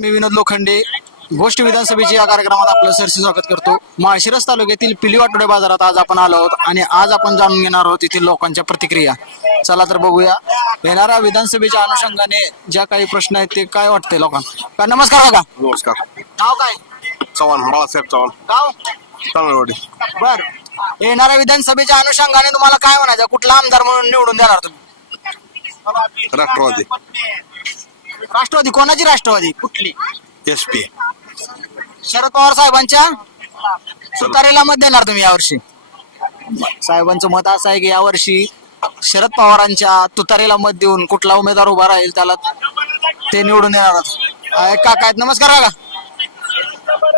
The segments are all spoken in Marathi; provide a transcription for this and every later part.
मी विनोद लोखंडे गोष्ट विधानसभेची या कार्यक्रमात आपलं सरसे स्वागत करतो. माळशिरस तालुक्यातील पिली आठवडे बाजारात आज आपण आलो आहोत आणि आज आपण जाणून घेणार आहोत येथील लोकांच्या प्रतिक्रिया. चला तर बघूया. येणाऱ्या विधानसभेच्या अनुषंगाने ज्या काही प्रश्न आहेत ते काय वाटतंय लोकांना? का नमस्कार का नमस्कार. नाव काय? चव्हाण बाळासाहेब चव्हाण. गाव? तामिळवाडी बर. येणाऱ्या विधानसभेच्या अनुषंगाने तुम्हाला काय म्हणायचं? कुठला आमदार म्हणून निवडून देणार तुम्ही? राष्ट्रवादी. राष्ट्रवादी कोणाची राष्ट्रवादी? कुठली? S P. शरद पवार साहेबांच्या? सुतारेला मत देणार तुम्ही यावर्षी. साहेबांचं मत असं आहे की यावर्षी शरद पवारांच्या तुतारेला मत देऊन कुठला उमेदवार उभा राहील त्याला ते निवडून देणार आहेत. काका आहेत. नमस्कार काका.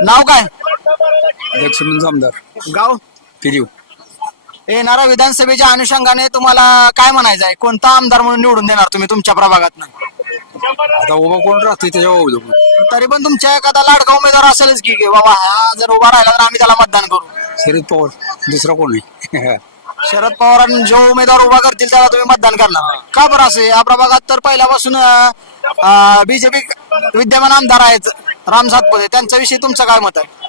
नाव काय? लक्ष्मण आमदार गाव? फिरीव. येणाऱ्या विधानसभेच्या अनुषंगाने तुम्हाला काय म्हणायचं आहे कोणता आमदार म्हणून निवडून देणार तुम्ही तुमच्या प्रभागात आता उभा कोण राहतोय त्याच्या बाबा तरी पण तुमच्या एखादा लाडका उमेदवार असेलच की की बाबा हा जर उभा राहिला तर आम्ही त्याला मतदान करू. शरद पवार दुसरा कोण नाही. शरद पवारांनी जो उमेदवार उभा करतील त्याला तुम्ही मतदान करणार. का बरं असे? या प्रभागात तर पहिल्यापासून बीजेपी विद्यमान आमदार आहेत राम सातपुते. त्यांच्याविषयी तुमचं काय मत आहे?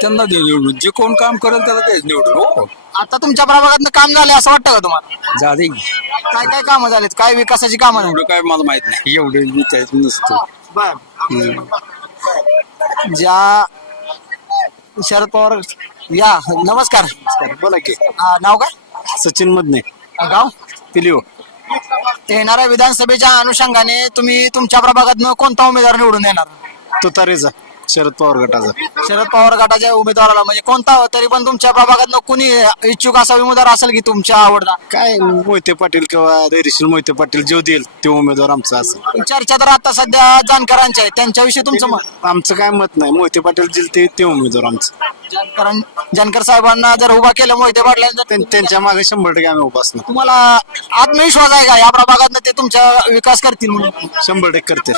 त्यांना दे निवडून जे कोण काम करेल त्याला तेच निवडून हो. आता तुमच्या प्रभागात काम झाले असं वाटतं का तुम्हाला? जाते काय काय कामं झालीत? काय विकासाची कामं झाली एवढं काय मला माहीत नाही. एवढं मी त्यात नसतो. ज्या शरद पवार या नमस्कार. बोला की. हा, नाव काय? सचिन मधने गाव? पिलीव येणाऱ्या विधानसभेच्या अनुषंगाने तुम्ही तुमच्या प्रभागात कोणता उमेदवार निवडून देणार? तुतारीचा. शरद पवार गटाचा. शरद पवार गटाच्या उमेदवाराला म्हणजे कोणता तरी पण तुमच्या प्रभागात कुणी इच्छुक असा उमेदवार असेल की तुमच्या आवडता? काय मोहिते पाटील किंवा धैर्यशील मोहिते पाटील जो देईल ते उमेदवार आमचा असेल. चर्चा तर आता सध्या जानकरांच्या आहे त्यांच्याविषयी तुमचं मत? आमचं काय मत नाही मोहिते पाटील जे ते ते उमेदवार आमचं. जानकरां जानकर साहेबांना जर उभा केलं मोहिते पाटलांना तर त्यां- त्यांच्या मागे शंभर टक्के आम्ही उभा असणार. तुम्हाला आत्मविश्वास आहे का या प्रभागात ते तुमचा विकास करतील म्हणून? शंभर टक्के करतील.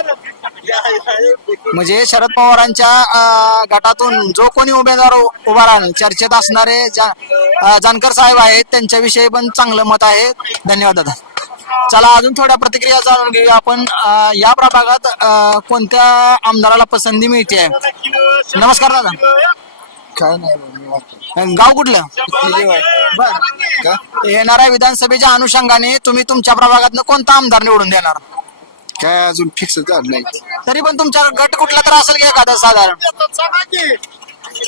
म्हणजे शरद पवारांच्या गटातून जो कोणी उमेदवार उभा राहील चर्चेत असणारे जानकर साहेब आहेत त्यांच्याविषयी पण चांगलं मत आहे. धन्यवाद दादा. चला अजून थोड्या प्रतिक्रिया जाणून घेऊया आपण. या प्रभागात कोणत्या आमदाराला पसंती मिळते? नमस्कार दादा. काय नाही गाव कुठलं? बर येणाऱ्या विधानसभेच्या अनुषंगाने तुम्ही तुमच्या प्रभागात कोणता आमदार निवडून देणार? काय अजून फिक्स झालं नाही. तरी पण तुमच्या गट कुठला तर असेल की एखादा साधारण.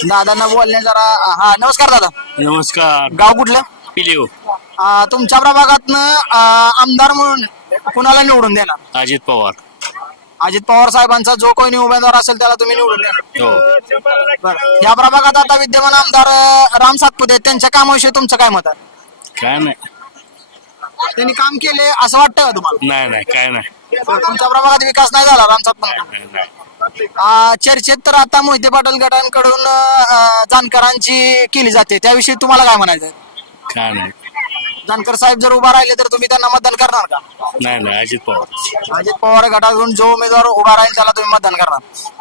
दादांना बोलणे जरा हा नमस्कार दादा. नमस्कार. गाव कुठलं? पिलिओ. तुमच्या प्रभागातनं आ, आमदार म्हणून कुणाला निवडून देणार? अजित पवार. अजित पवार साहेबांचा जो कोणी उमेदवार असेल त्याला तुम्ही निवडून देणार. हो. बरं. या प्रभागात आता विद्यमान आमदार अ, राम सातपुते आहेत. त्यांच्या कामाविषयी तुमचं काय मत आहे? काय नाही. त्यांनी काम केले असं वाटतं का तुम्हाला? नाही नाही काय नाही. तुमच्या प्रभागात विकास नाही झाला राम सातपुते नाही, नाही. आ, चर्चेत तर आता मोहिते पाटील गटांकडून अ, जानकरांची केली जाते. त्याविषयी तुम्हाला काय म्हणायचं? आहे? काय नाही. जानकर साहेब जर उभा राहिले तर तुम्ही त्यांना मतदान करणार का? नाही नाही अजित पवार. अजित पवार गटाकडून जो उमेदवार उभा राहील त्याला तुम्ही मतदान करणार.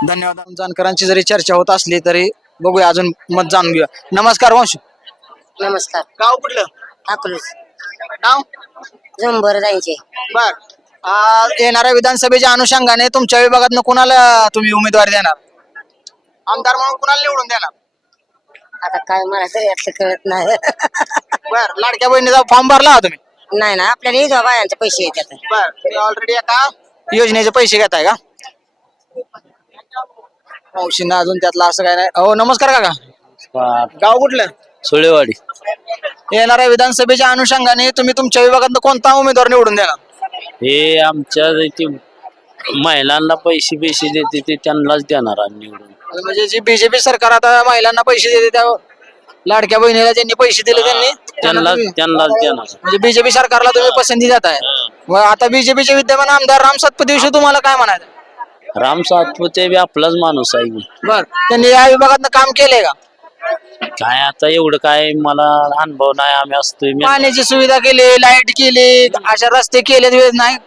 धन्यवाद. जानकरांची जरी चर्चा होत असली तरी बघूया अजून मत जाणून घेऊया. नमस्कार वंश. नमस्कार. गाव कुठलं? नाव? झुंबर जायचे बर. आ, येणाऱ्या विधानसभेच्या अनुषंगाने तुमच्या विभागात कोणाला तुम्ही उमेदवारी देणार? आमदार म्हणून कुणाला निवडून देणार? आता काय मला तरी यातलं कळत नाही. बर लाडक्या बहिणीचा फॉर्म भरला तुम्ही? नाही ना आपल्याला इथं बायांचे पैसे येतात. बर तुम्ही ऑलरेडी एका योजनेचे पैसे घेताय का? मावशींना अजून त्यातलं असं काय नाही. हो नमस्कार काका. गाव कुठलं? सुळेवाडी. येणाऱ्या विधानसभेच्या अनुषंगाने तुम्ही तुमच्या विभागात कोणता उमेदवार निवडून देणार? हे आमच्या इथे महिलांना पैसे पैसे देते ते त्यांनाच देणार आम्ही निवडून. म्हणजे जी बीजेपी सरकार आता महिलांना पैसे देते त्या लाडक्या बहिणीला ज्यांनी पैसे दिले त्यांनी त्यांना त्यांना तुम्ही- त्यांनाच देणार. म्हणजे बीजेपी सरकारला तुम्ही पसंती देत आहे व आता बीजेपीचे विद्यमान आमदार राम सातपती विषयी तुम्हाला काय म्हणायचं? राम सातपुते बी आपलाच माणूस आहे. बर. त्यांनी या विभागात काम केलंय का? काय आता एवढं काय मला अनुभव नाही आम्ही असतोय मी पाण्याची सुविधा केली लाइट केली अशा रस्ते केले नाही.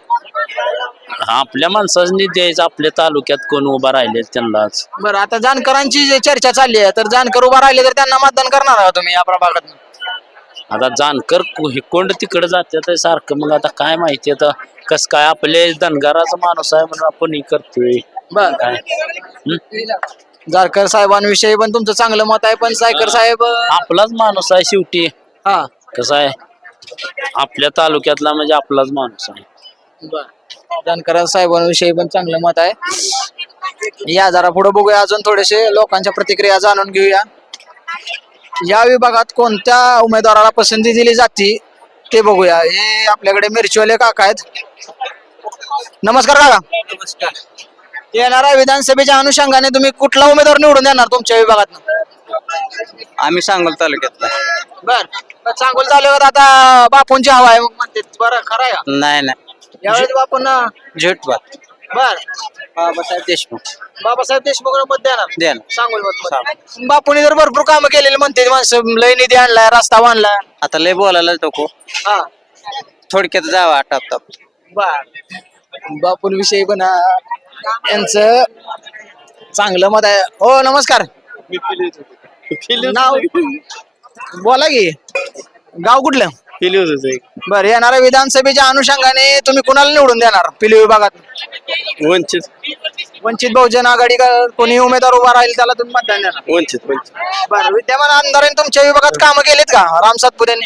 आपल्या माणसाने द्यायचं आपल्या तालुक्यात कोण उभा राहिले त्यांनाच. बरं आता जानकरांची जी चर्चा चालली आहे तर जानकर उभा राहिले तर त्यांना मतदान करणार आहात तुम्ही या प्रभागात आता जानकर को- हे कोंड तिकडे जाते ते सारखं मग आता काय माहिती आता कस काय आपले धनगराचा माणूस आहे म्हणून आपण हे करतोय. बर. काय? हं? जानकर साहेबांविषयी पण तुमचं चांगलं मत आहे पण सायकर साहेब आपलाच माणूस आहे शेवटी. हा. कसं आहे? आपल्या तालुक्यातला म्हणजे आपलाच माणूस आहे. जानकर साहेबांविषयी पण चांगलं मत आहे. या जरा पुढे बघूया अजून थोडेसे लोकांच्या प्रतिक्रिया जाणून घेऊया. या विभागात कोणत्या उमेदवाराला पसंती दिली जाते ते बघूया. हे आपल्याकडे मिरचीवाले काका आहेत. नमस्कार काका. नमस्कार. येणाऱ्या विधानसभेच्या अनुषंगाने तुम्ही कुठला उमेदवार निवडून देणार तुमच्या विभागात आम्ही सांगोल तालुक्यातला. बर. सांगोल तालुक्यात आता बापूंची हवा आहे मग म्हणते बरं खरं आहे. का? नाही नाही. यावेळेस बापूंना? झेटवात बर. बाबासाहेब देशमुख. बाबासाहेब देशमुख मत देणार? द्या ना. सांगोल मत बापूने तर भरपूर कामं केलेली म्हणते माणसं लय निधी आणलाय रस्ता बांधलाय. आता लय बोलायला नको. हा. थोडक्यात जावा टाप टाप बर. बापून विषयी पण यांचं चांगलं मत आहे. हो नमस्कार. नाव? बोला की. गाव कुठलं? बर येणाऱ्या विधानसभेच्या अनुषंगाने तुम्ही कुणाला निवडून देणार पिली विभागात? वंचित. वंचित बहुजन आघाडी का कोणी उमेदवार उभा राहील त्याला तुम्ही मतदान देणार? वंचित वंचित. बरं विद्यमान आमदारांनी तुमच्या विभागात कामं केलीत का? राम सातपुतेंनी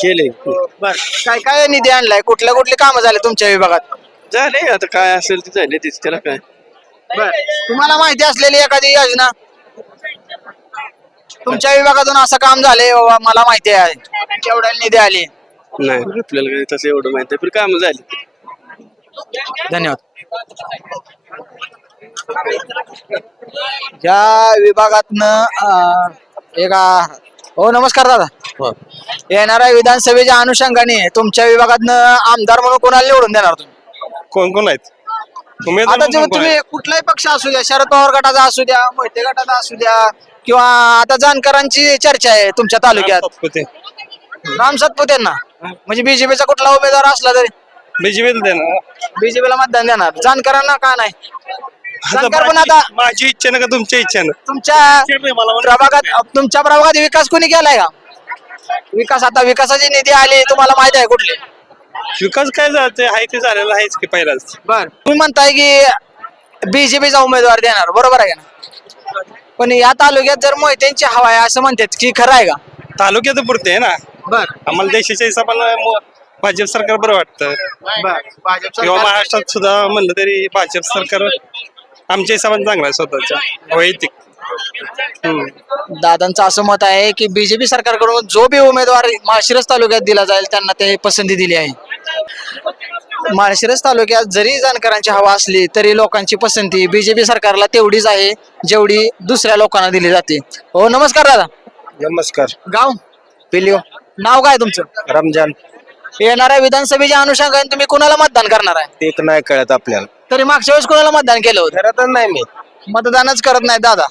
केले. बर काय काय निधी आणलाय? कुठल्या कुठली कामं झाले तुमच्या विभागात? झाले आता काय असेल ते झाले तीच त्याला काय. बर. तुम्हाला माहिती असलेली एखादी योजना? तुमच्या विभागातून असं काम झाले बाबा मला माहिती आहे. केवढ्या निधी आली. नाही आपल्याला काय तसं एवढं माहिती पण काम झाली. धन्यवाद. या विभागातनं एका हो नमस्कार दादा. येणाऱ्या विधानसभेच्या अनुषंगाने तुमच्या विभागातनं आमदार म्हणून कोणाला निवडून देणार तुम्ही? कोण कोण आहेत? आता जे तुम्ही कुठलाही पक्ष असू द्या शरद पवार गटाचा असू द्या मोहिते गटाचा असू द्या किंवा आता जानकरांची चर्चा आहे तुमच्या तालुक्यात. राम सातपुतेंना? म्हणजे बीजेपीचा कुठला उमेदवार असला तरी. बीजेपी देणार. बीजेपीला मतदान देणार. जानकरांना का नाही? जानकर पण आता माझी इच्छा ना का तुमच्या इच्छा ना तुमच्या प्रभागात तुमच्या प्रभागात विकास कोणी केलाय का? विकास आता विकासाची निधी आली तुम्हाला माहिती आहे कुठली? विकास काय जाते आहे ते झालेलं आहेच की पहिलाच. बर. तुम्ही म्हणताय की बीजेपीचा उमेदवार देणार बरोबर आहे का ना पण या तालुक्यात जर मोहित्यांची हवा आहे असं म्हणतात की खरं आहे का? तालुक्यात पुरते आहे ना. बर. आम्हाला देशाच्या हिसाबानं मो- भाजप सरकार बरं वाटतं. बर. भाजप किंवा सरकार- महाराष्ट्रात सुद्धा म्हणलं तरी भाजप सरकार आमच्या हिसाबाने चांगलं आहे स्वतःच्या वैयक्तिक. दादांचं असं मत आहे की बीजेपी सरकारकडून जो बी उमेदवार माळशिरस तालुक्यात दिला जाईल त्यांना ते पसंती दिली आहे. माळशिरस तालुक्यात जरी जानकरांची हवा असली तरी लोकांची पसंती बीजेपी सरकारला तेवढीच आहे जेवढी दुसऱ्या लोकांना दिली जाते. हो नमस्कार दादा. नमस्कार. गाव? पिलिओ नाव काय तुमचं? रमजान. येणाऱ्या विधानसभेच्या अनुषंगाने तुम्ही कुणाला मतदान करणार आहे? ते नाही कळत आपल्याला. तरी मागच्या वेळेस कुणाला मतदान केलं होतं? नाही मी. मतदानच करत नाही दादा.